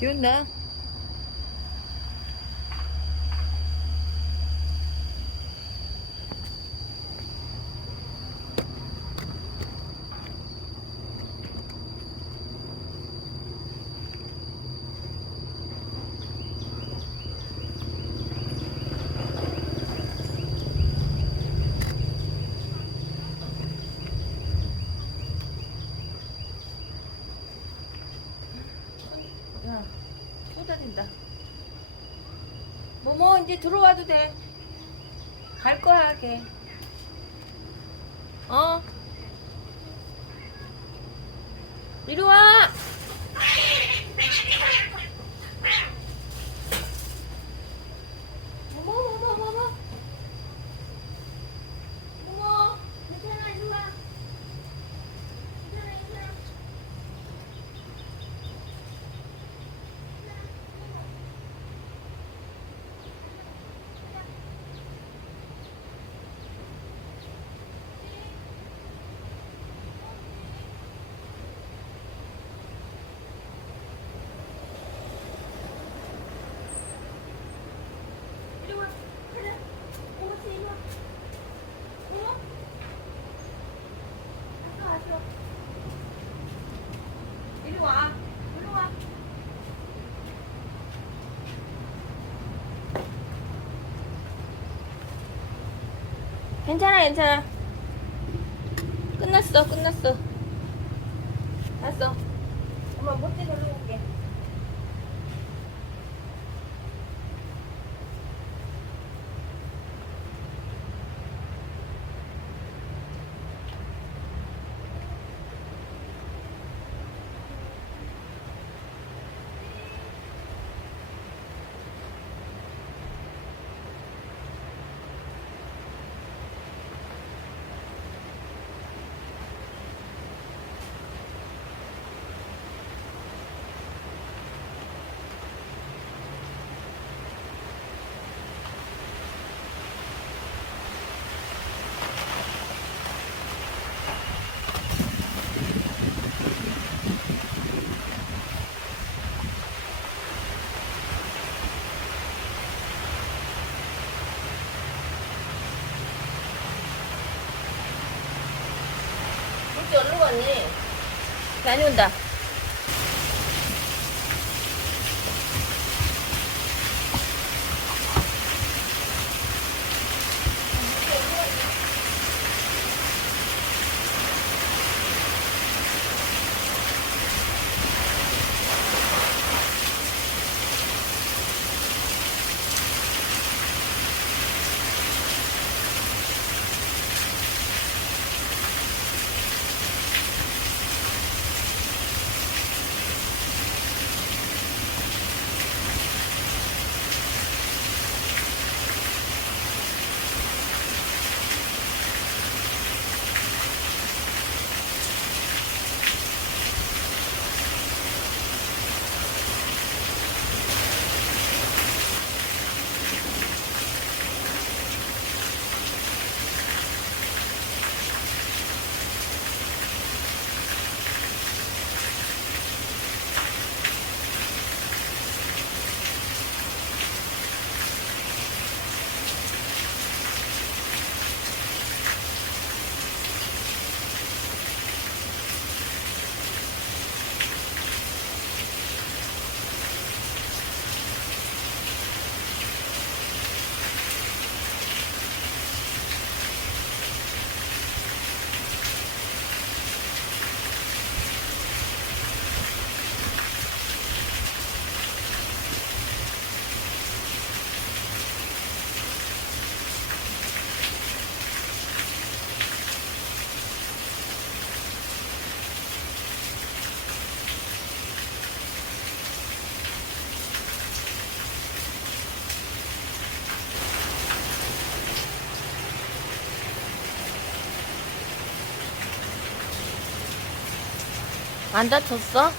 비 온다. 야, 쏟아진다. 뭐뭐 이제 들어와도 돼. 갈 거야, 걔. 어? 이리 와! 뭐뭐. 뭐뭐. 괜찮아, 이리 와. 괜찮아. 이리 와. 그래. 오지, 이리 와. 어머? 왔어. 이리 와. 이리 와. 괜찮아. 끝났어. 됐어. 엄마 못해 놀러 올게. 어디로 갔니? 다녀온다. 안 다쳤어?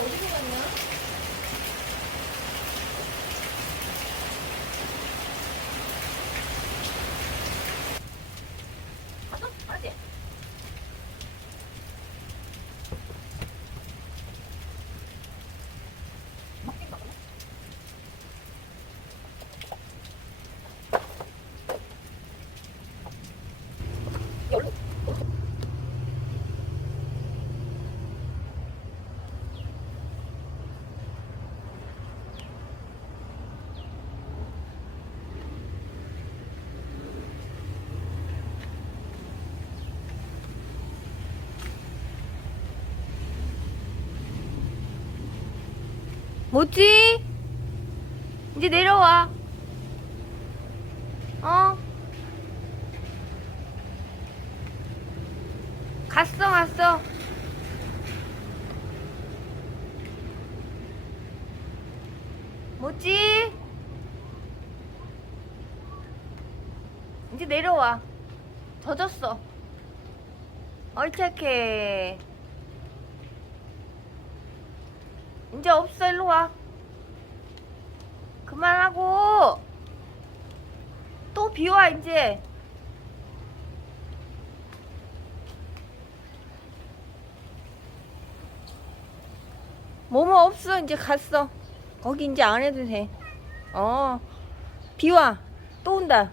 어디로 갔냐? 왔어? 알았지? 열로. 뭐지? 이제 내려와. 어? 갔어. 뭐지? 이제 내려와. 젖었어. 어이 착해. 이제 없어. 일로 와. 그만하고. 또 비와 이제. 뭐뭐 없어. 이제 갔어. 거기 이제 안 해도 돼. 비와. 또 온다.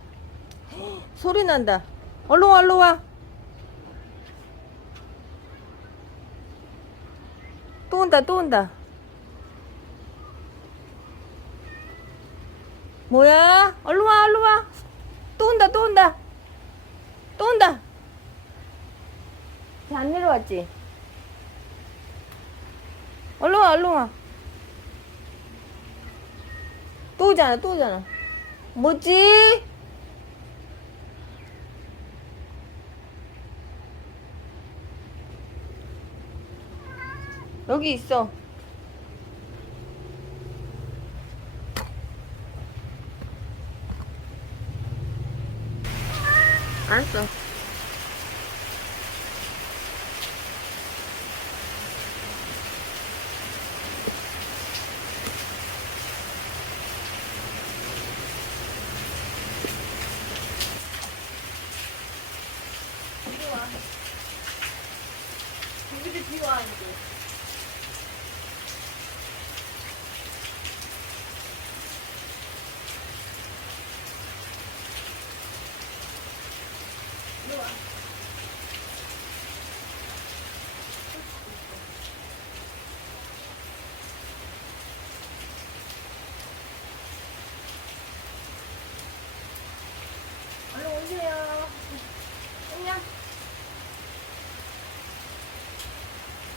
소리 난다. 얼른 와, 얼른 와. 또 온다, 또 온다. 뭐야? 얼른 와, 얼른 와. 또 온다, 또 온다. 또 온다. 안 내려왔지? 얼른 와, 얼른 와. 또 오잖아, 또 오잖아. 뭐지? 여기 있어. 알았어. 이리 와. 여기도 뒤로 와, 이제. 이리 와. 얼른 오세요. 안녕.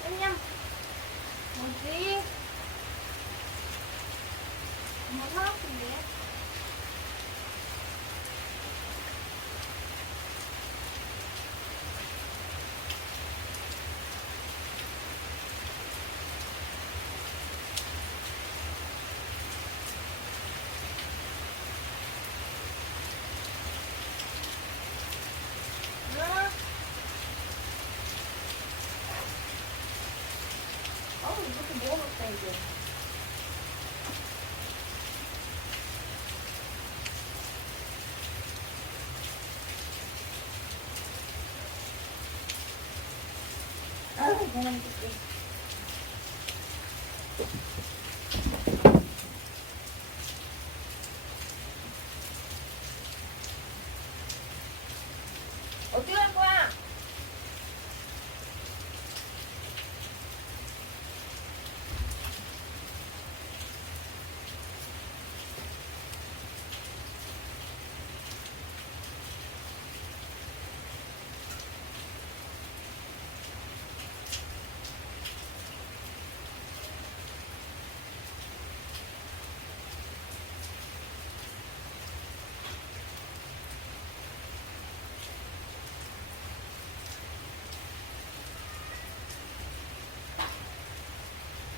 안녕. 뭐지? 엄마 아픈데? 응? 이것도 먹어봤다, 이제. 아유, 그만 줄게. 어디 갈 거야?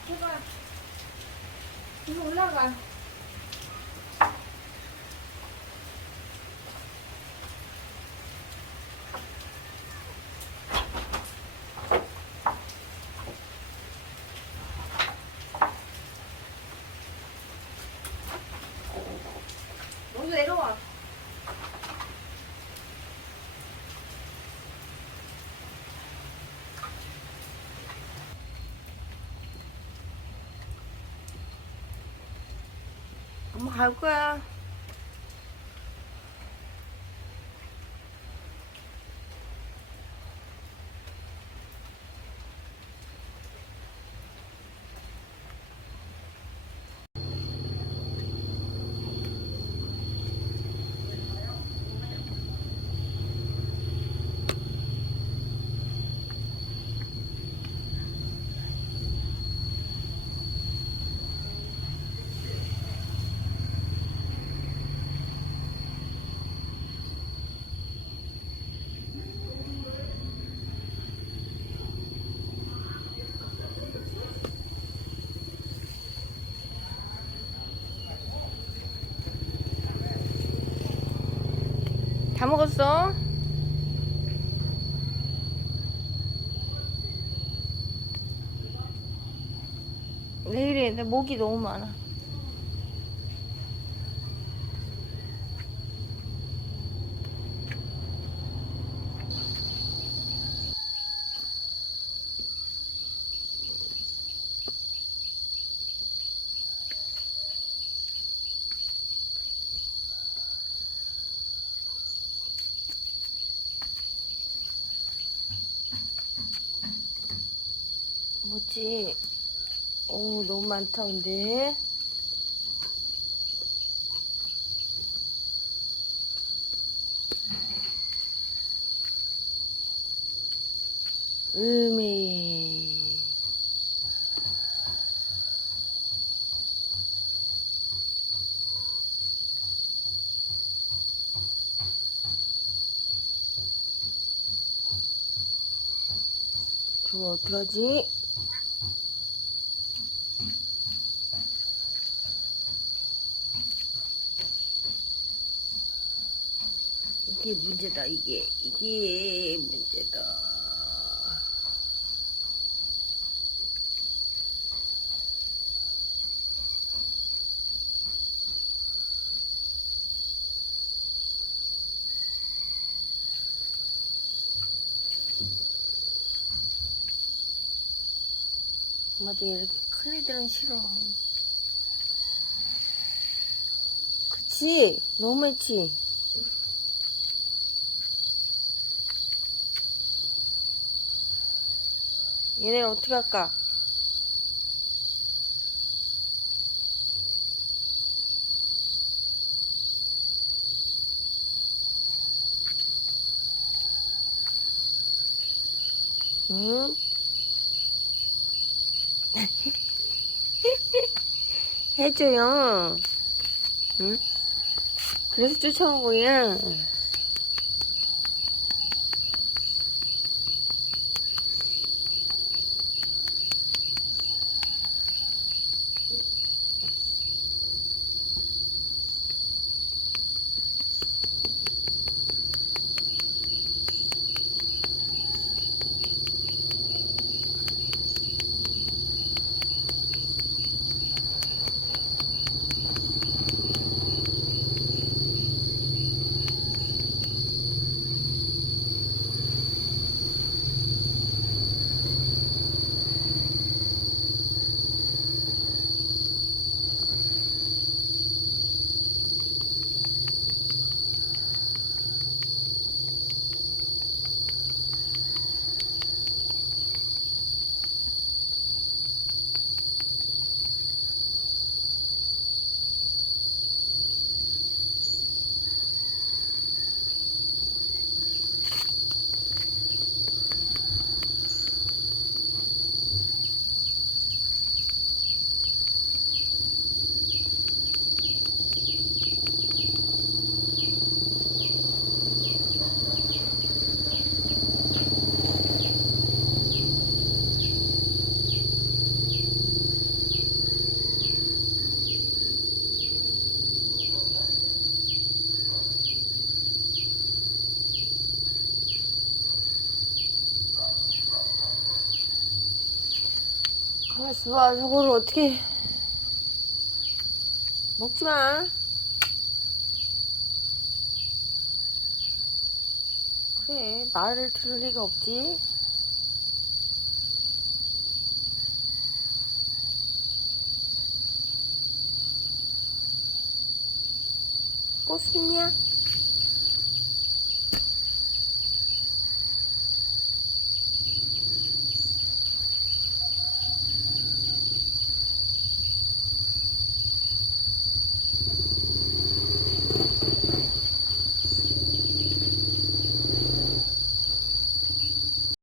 해봐. 이거 올라가. 갈 거야. 다 먹었어? 왜 이래? 내 목이 너무 많아. 뭐지? 오, 너무 많다, 근데. 음에. 저거 어떡하지? 이게 문제다, 이게 문제다. 엄마도 이렇게 큰 애들은 싫어. 그치? 너무 많지? 얘네는 어떻게 할까? 응? 해줘요. 응? 그래서 쫓아온 거야. 가만있어 봐. 저거를 어떻게. 먹지 마. 그래, 말을 들을 리가 없지. 먹고 싶냐?